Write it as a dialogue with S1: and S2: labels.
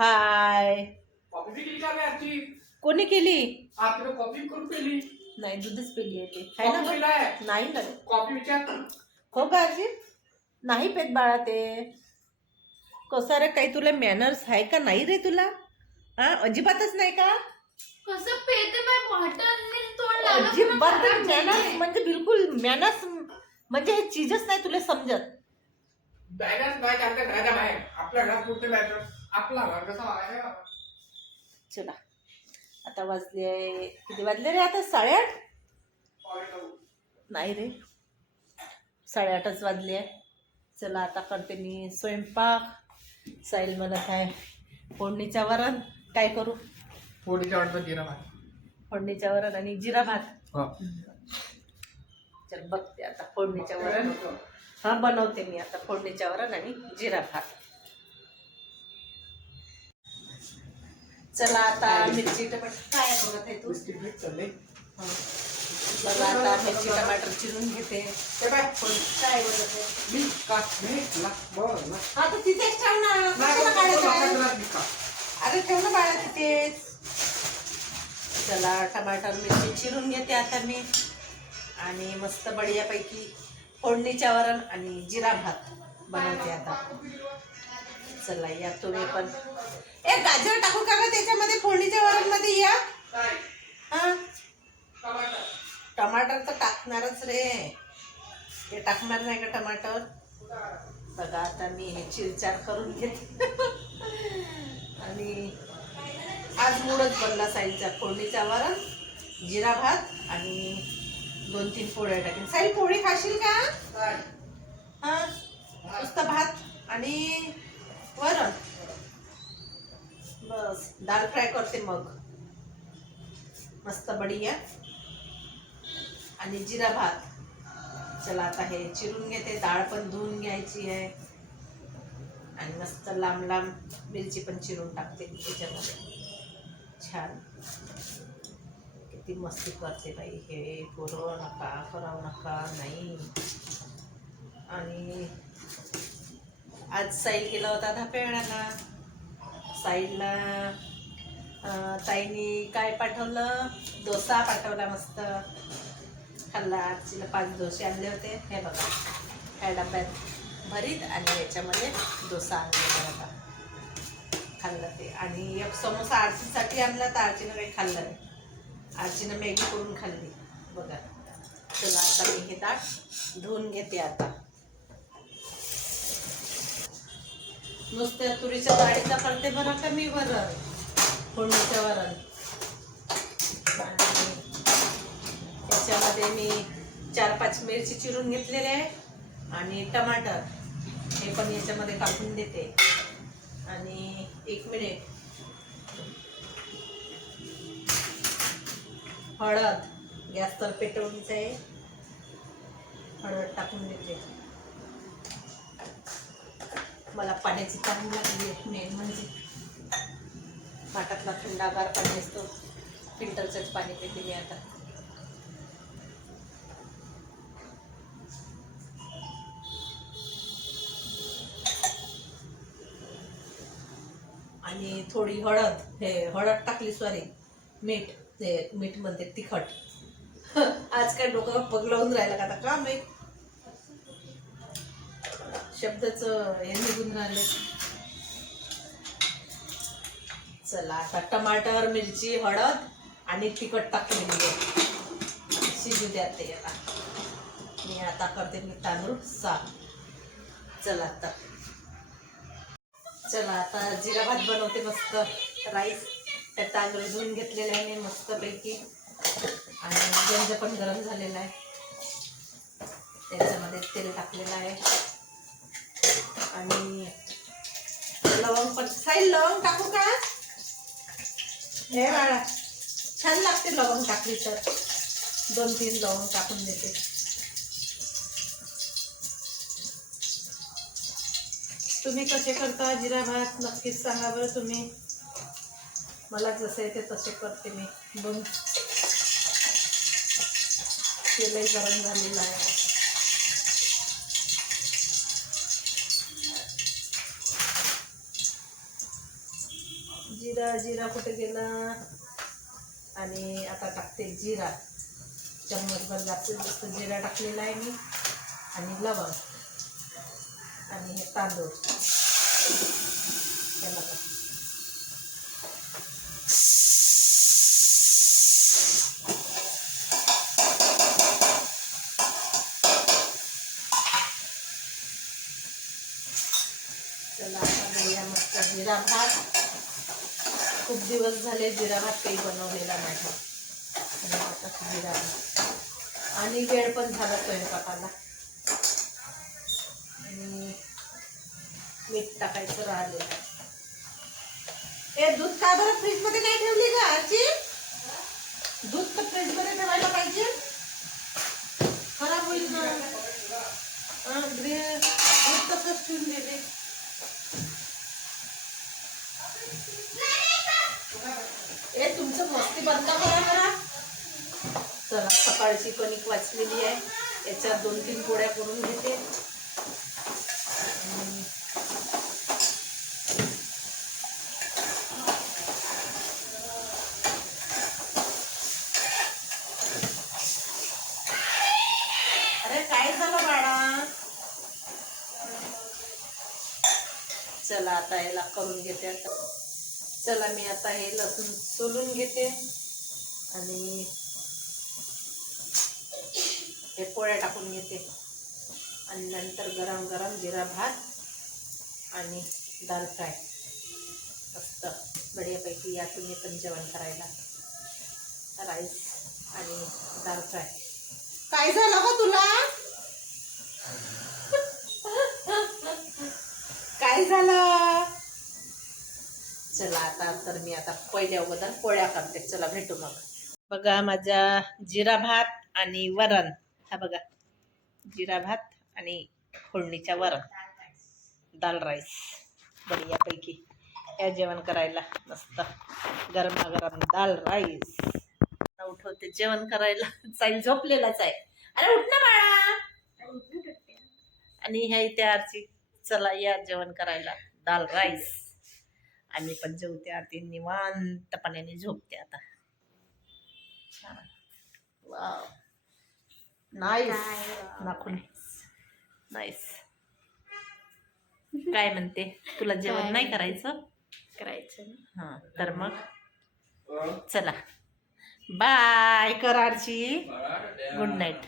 S1: हाय. कोणी केली?
S2: आपल्याला कॉफी करून पेली.
S1: नाही दूधच पिली आहे ते. ना नाही ना.
S2: कॉफी विचार.
S1: हो का आजी. नाही पेत बाळा ते. कसं रे काही तुला मॅनर्स आहे का नाही रे तुला? हा अजिबातच नाही का?
S3: कसं पेते बॉटलने तोंड
S1: अजिबात मॅनर्स. म्हणजे बिलकुल मॅनर्स म्हणजे हे चीजच नाही तुला समजत.
S2: बॅनर्स नाही बाहेर. आपल्या घरात पुरते बॅनर
S1: चला. आता वाजले किती वाजले रे आता? साडेआठ? नाही रे. साडेआठच वाजले. आहे चला आता करते मी स्वयंपाक. साईल म्हणत आहे फोडणीच्या वरण काय करू?
S2: फोडीच्या वाटत जिरा भात.
S1: फोडणीच्या वरण आणि जिरा भात. चल बघते आता फोडणीच्या वरण. हा बनवते मी आता फोडणीच्या वरण आणि जिरा भात. चला आता मिरची टमाटर. काय बघत आहे तू? हं. बघा आता मिरची टमाटर चिरून घेते. काय बघत आहे? तर तिथेच ठेव ना.
S2: नाही,
S1: कशाला
S2: बरं,
S1: काढायचं
S2: बरं,
S1: आहे?
S2: बरं, मी का?
S1: अरे ठेव ना बाळा तिथेच. चला टमाटर मिरची चिरून घेते आता मी. आणि मस्त बढियापैकी फोडणीच्या वरण आणि जिरा भात बनवते आता. चला या तुम्ही पण. ए गाजर टाकू का ग त्याच्यामध्ये? फोडणीच्या वरणमध्ये या हा?
S2: टमाटर.
S1: टमाटर तर टाकणारच रे. ते टाकणार नाही का टमाटर? बघा आता मी हे चिरचार करून घेते. आणि आज मूडच बनला साईलचा फोडणीचा वरण जिरा भात आणि दोन तीन पोळ्या टाकेन. साईल पोळी खाशील का? हा? नुसतं भात आणि वरण बस दाल फ्राय करते मग. मस्त बढिया. आणि जिरा भात. चला आता हे चिरून घेते डाळ पण धुवून घ्यायची आहे. आणि मस्त लांब लांब मिरची पण चिरून टाकते त्याच्यामध्ये. छान. किती मस्ती करते बाई हे पोरं नका करावं नका नाही. आणि आज साईल गेला होता धापेळाला साईलला ताईनी काय पाठवलं? डोसा पाठवला मस्त. खाल्ला. आजीला पाच डोसे आणले होते. हे बघा. ह्या डब्यात भरीत आणि याच्यामध्ये डोसा आणलेला होता खाल्लं ते. आणि एक समोसा आरतीसाठी आणला तर आरतीनं काही खाल्लं नाही. आरतीनं मॅगी करून खाल्ली. बघा. चला आता मी हे दाट धुवून घेते आता. नुसत्या तुरीच्या डाळीचा करते बरं का मी वरण? फोडणीचं वरण. आणि त्याच्यामध्ये मी चार पाच मिरची चिरून घेतलेले आहे. आणि टमाटर हे पण याच्यामध्ये कापून देते. आणि एक मिनिट. हळद. गॅस तर पेटवणीच आहे. हळद टाकून देते. मला पाण्याची चांगली लागली आहे मेन म्हणजे. पाटातला थंडागार पाणी असतो. फिल्टरचंच पाणी पिते मी आता. आणि थोडी हळद हे हळद टाकली सॉरी मीठ ते मीठ म्हणते तिखट. आज काय डोकं पग लावून राहिलं का आता का माहीत शब्दच हे निघून राहिले. चला आता टमाटर मिरची हळद आणि तिखट टाकलेली आहे शिजू द्या ते आता. मी आता करते मी तांदूळ साफ चला आता. चला आता जिरा भात बनवते मस्त. राईस त्या तांदूळ धुवून घेतलेले आहे मी मस्तपैकी. आणि गंज पण गरम झालेला आहे. त्याच्यामध्ये तेल टाकलेलं आहे. लवंग टाकू का? हे बाळा छान लागते लवंग टाकली तर. दोन तीन लवंग टाकून देते. तुम्ही कसे करता? जिरा भात नक्कीच सांगा बरं तुम्ही. मला जसे येते तसे करते मी. बघ तेलही गरम झालेलं आहे. जिरा जिरा कुठे गेला? आणि आता टाकते जिरा. चम्मचभर जास्तीत जास्त जिरा टाकलेला आहे मी. आणि लवंग. आणि हे तांदूळ. त्याला त्याला मस्त जिरा भात. खूप दिवस झाले जिरा भात काही बनवलेला नाही. आता जिरा भात. आणि वेळ पण झाला स्वयंपाकाला. आणि मीठ टाकायचं राहिलेलं आहे. ए दूध का बरं फ्रीजमध्ये काय ठेवली का आजी? दूध तर फ्रीजमध्ये ठेवायला पाहिजे. खराब होईल ना. ग्रे- दूध तसंच ठेवून दिले ए तुमचं बंद करा करा चला सकाळची कणिक वाचलेली आहे. याच्यात दोन तीन पोळ्या करून घेते. अरे काय झालं चला आता याला करून घेते आता. चला मी आता हे लसूण सोलून घेते. आणि हे पोळ्या टाकून घेते. आणि नंतर गरम गरम जिरा भात आणि दाल फ्राय. मस्त बढियापैकी यातून तुम्ही पण जेवण करायला. राईस आणि दाल फ्राय. काय झालं हो तुला? काय झालं? चला आता तर मी आता पहिल्या अगोदर पोळ्या करते. चला भेटू मग. बघा माझा जिरा भात आणि वरण. हा बघा जिरा भात आणि फोडणीच्या वरण. दाल राईस. बढियापैकी या जेवण करायला मस्त गरमागरम दाल राईस. उठवते जेवण करायला. चाईल झोपलेलाच आहे. अरे उठ ना बाळा. आणि ह्या इथे आरची चला या जेवण करायला. दाल राईस. आम्ही पण जेवते आरती निवांत पाण्याने झोपते आता. वाव. नाईस नाखून. नाईस काय म्हणते? तुला जेवण नाही करायचं?
S3: करायचं
S1: हां तर मग? चला. Bye करारची good night